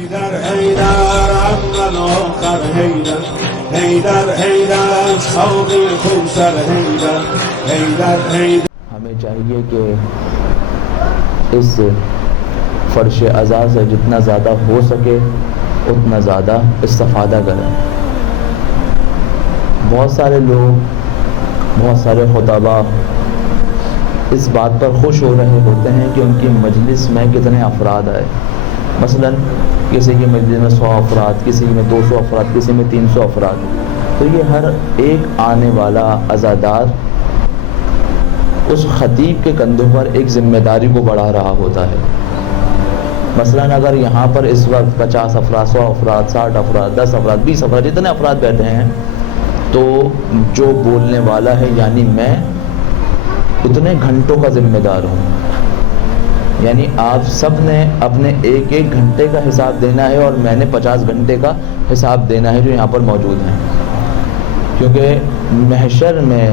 حيدر حيدر عم الآخر حيدر حيدر حيدر صوب الكوثر حيدر حيدر حيدر. ہمیں چاہیے کہ اس فرش ازا سے جتنا زیادہ ہو سکے اتنا زیادہ استفادہ کریں. بہت سارے لوگ، بہت سارے خطباء اس بات پر خوش ہو رہے ہوتے ہیں کہ ان کی مجلس میں کتنے افراد آئے. مثلا کسی کی مجلس میں 100 افراد، کسی میں 200 افراد، کسی میں 300 افراد. تو یہ ہر ایک آنے والا عزادار اس خطیب کے کندھوں پر ایک ذمہ داری کو بڑھا رہا ہوتا ہے. مثلا اگر یہاں پر اس وقت 50 افراد، 100 افراد، 60 افراد، 10 افراد، 20 افراد، جتنے افراد بیٹھے ہیں، تو جو بولنے والا ہے یعنی میں اتنے گھنٹوں کا ذمہ دار ہوں. یعنی آپ سب نے اپنے ایک ایک گھنٹے کا حساب دینا ہے اور میں نے 50 گھنٹے کا حساب دینا ہے جو یہاں پر موجود ہیں. کیونکہ محشر میں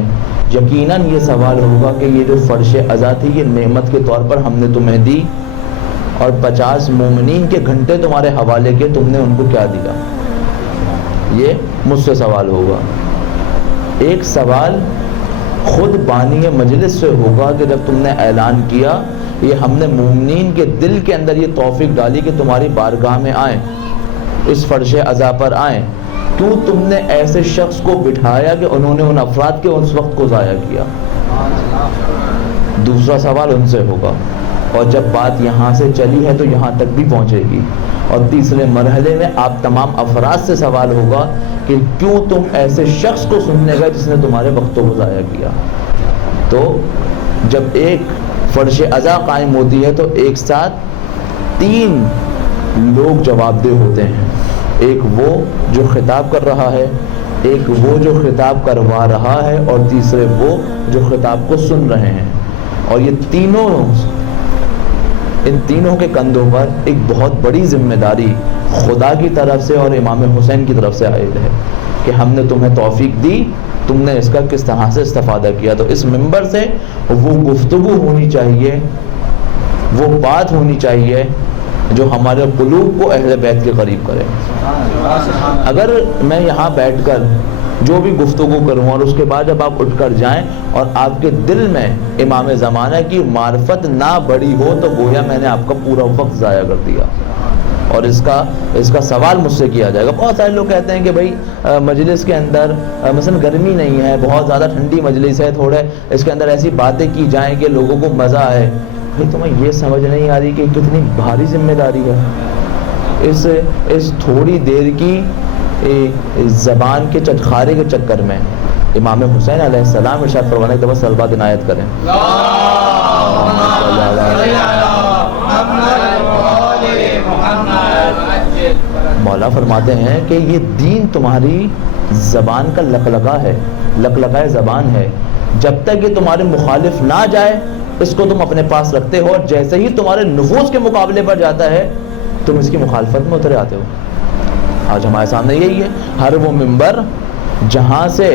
یقیناً یہ سوال ہوگا کہ یہ جو فرش ازا تھی یہ نعمت کے طور پر ہم نے تمہیں دی اور 50 مومنین کے گھنٹے تمہارے حوالے کے، تم نے ان کو کیا دیا. یہ مجھ سے سوال ہوگا. ایک سوال خود بانی مجلس سے ہوگا کہ جب تم نے اعلان کیا، یہ ہم نے مومنین کے دل کے اندر یہ توفیق ڈالی کہ تمہاری بارگاہ میں آئیں، اس فرش ازا پر آئیں، کیوں تم نے ایسے شخص کو بٹھایا کہ انہوں نے ان افراد کے اس وقت کو ضائع کیا. دوسرا سوال ان سے ہوگا، اور جب بات یہاں سے چلی ہے تو یہاں تک بھی پہنچے گی. اور تیسرے مرحلے میں آپ تمام افراد سے سوال ہوگا کہ کیوں تم ایسے شخص کو سننے گئے جس نے تمہارے وقتوں کو ضائع کیا. تو جب ایک فرش ازا قائم ہوتی ہے تو ایک ساتھ 3 لوگ جواب دہ ہوتے ہیں. ایک وہ جو خطاب کر رہا ہے، ایک وہ جو خطاب کروا رہا ہے، اور تیسرے وہ جو خطاب کو سن رہے ہیں. اور یہ ان تینوں کے کندھوں پر ایک بہت بڑی ذمہ داری خدا کی طرف سے اور امام حسین کی طرف سے عائد ہے کہ ہم نے تمہیں توفیق دی، تم نے اس کا کس طرح سے استفادہ کیا. تو اس منبر سے وہ گفتگو ہونی چاہیے، وہ بات ہونی چاہیے جو ہمارے قلوب کو اہل بیت کے قریب کرے. اگر میں یہاں بیٹھ کر جو بھی گفتگو کروں اور اس کے بعد جب آپ اٹھ کر جائیں اور آپ کے دل میں امام زمانہ کی معرفت نہ بڑی ہو تو گویا میں نے آپ کا پورا وقت ضائع کر دیا. اور اس کا سوال مجھ سے کیا جائے گا. بہت سارے لوگ کہتے ہیں کہ بھائی مجلس کے اندر مثلا گرمی نہیں ہے، بہت زیادہ ٹھنڈی مجلس ہے، تھوڑے اس کے اندر ایسی باتیں کی جائیں کہ لوگوں کو مزہ آئے. بھائی تمہیں یہ سمجھ نہیں آ رہی کہ کتنی بھاری ذمہ داری ہے اس تھوڑی دیر کی زبان کے چٹخارے کے چکر میں. امام حسین علیہ السلام ارشاد فرمانے کے بعد صلوات عنایت کریں. مولا فرماتے ہیں کہ یہ دین تمہاری زبان کا لقلقہ ہے، لقلقہ زبان ہے. جب تک یہ تمہارے مخالف نہ جائے اس کو تم اپنے پاس رکھتے ہو، اور جیسے ہی تمہارے نفوذ کے مقابلے پر جاتا ہے تم اس کی مخالفت میں اترے آتے ہو. آج ہمارے سامنے یہی ہے. ہر وہ منبر جہاں سے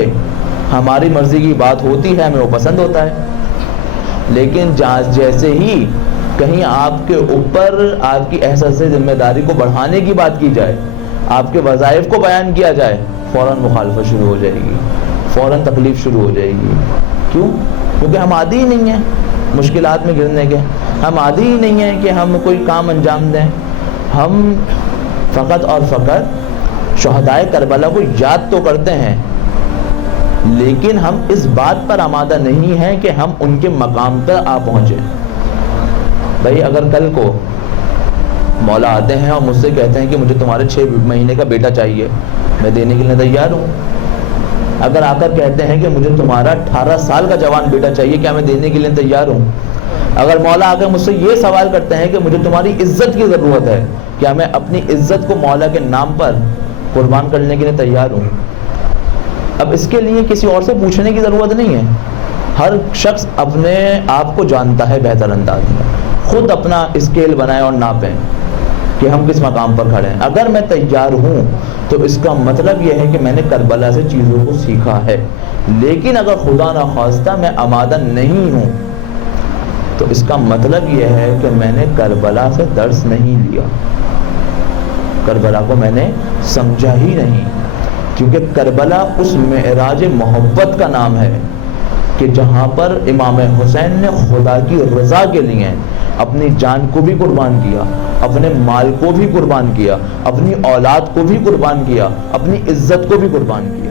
ہماری مرضی کی بات ہوتی ہے ہمیں وہ پسند ہوتا ہے، لیکن جیسے ہی کہیں آپ کے اوپر آپ کی احساس ذمہ داری کو بڑھانے کی بات کی جائے، آپ کے وظائف کو بیان کیا جائے، فوراً مخالفت شروع ہو جائے گی، فوراً تکلیف شروع ہو جائے گی. کیوں؟ کیونکہ ہم عادی ہی نہیں ہیں مشکلات میں گرنے کے. ہم عادی ہی نہیں ہیں کہ ہم کوئی کام انجام دیں. ہم فقط اور فقط شہدائے کربلا کو یاد تو کرتے ہیں، لیکن ہم اس بات پر آمادہ نہیں ہیں کہ ہم ان کے مقام پر آ پہنچے. بھائی اگر کل کو مولا آتے ہیں اور مجھ سے کہتے ہیں کہ مجھے تمہارے 6 مہینے کا بیٹا چاہیے، میں دینے کے لیے تیار ہوں. اگر آ کر کہتے ہیں کہ مجھے تمہارا 18 سال کا جوان بیٹا چاہیے، کیا میں دینے کے لیے تیار ہوں. اگر مولا آ کر مجھ سے یہ سوال کرتے ہیں کہ مجھے تمہاری عزت کی ضرورت ہے، کیا میں اپنی عزت کو مولا کے نام پر قربان کرنے کے لیے تیار ہوں. اب اس کے لیے کسی اور سے پوچھنے کی ضرورت نہیں ہے. ہر شخص اپنے آپ کو جانتا ہے بہتر انداز میں. خود اپنا اسکیل بنائیں اور ناپیں کہ ہم کس مقام پر کھڑے ہیں. اگر میں تیار ہوں تو اس کا مطلب یہ ہے کہ میں نے کربلا سے چیزوں کو سیکھا ہے. لیکن اگر خدا نخواستہ میں آمادہ نہیں ہوں تو اس کا مطلب یہ ہے کہ میں نے کربلا سے درس نہیں لیا. کربلا کو میں نے سمجھا ہی نہیں، کیونکہ کربلا اس معراج محبت کا نام ہے کہ جہاں پر امام حسین نے خدا کی رضا کے لیے اپنی جان کو بھی قربان کیا، اپنے مال کو بھی قربان کیا، اپنی اولاد کو بھی قربان کیا، اپنی عزت کو بھی قربان کیا۔